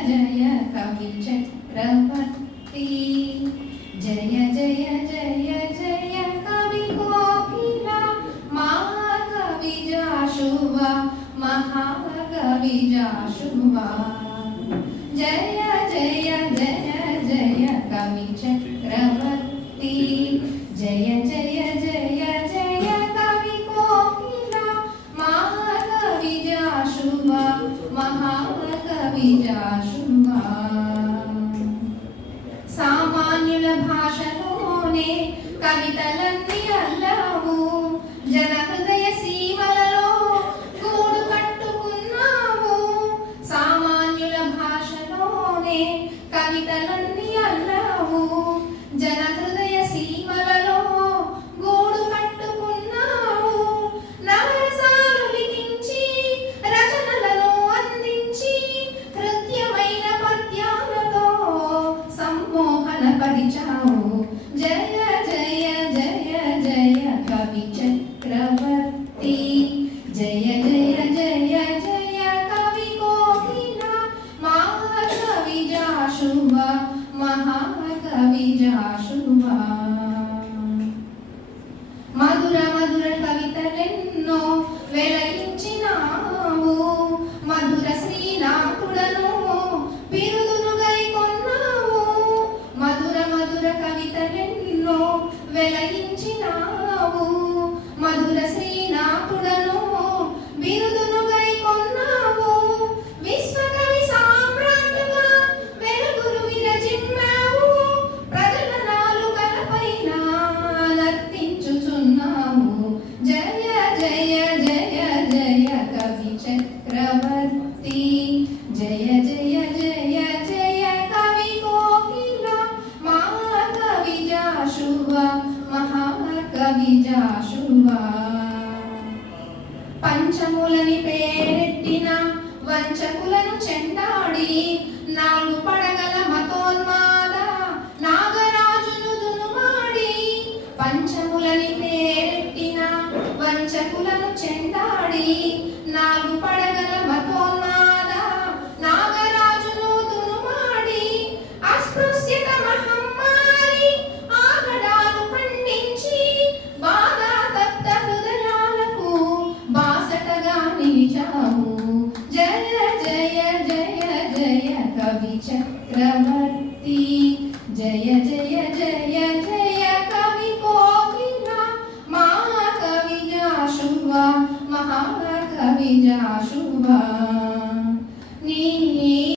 జయ కవి చక్రవర్తి జయ జయ జయ జయ కవి కోకిల మహాకవి జాషువ మహాకవి జాషువ జయ జయ జయ జయ కవి చక్రవర్తి జయ జయ జయ జయ కవి కోకిల మహాకవి జాషువ మహా సామాన్యుల భాషలోనే కవితలన్నీ అల్లావు జన హృదయ సీమలలో గూడు కట్టుకున్నావు సామాన్యుల భాషలోనే కవితలన్నీ అల్లావు జన సమ్మోహన పరిచావు జయ జయ జయ జయ కవి చక్రవర్తి జయ జయ జయ జయ కవి కోకిల మహాకవి జాషువ మహాకవి జాషువ వెలయించినావు. మధుర శ్రీనాథుడను బిరుదును కొన్నావు విశ్వకవి సామ్రాట్టుగా వెలుగులు విరచిన్నావు ప్రజల నాలుకలపైన నర్తించుచున్నావు జయ జయ జయ జయ కవి చక్రవర్తి. జయ జయ జయ జయ కవి కోకిల మా కవి జాశువా జాషువ పంచములని పేరెట్టిన వంచకులను చెండాడి నాలుగు పడగల మతోన్మాద నాగరాజును దునుమాడి పంచ चक्रवर्ती। जय जय जय जय कविकोकिला महाकविजा शुभा महाकविजा शुभा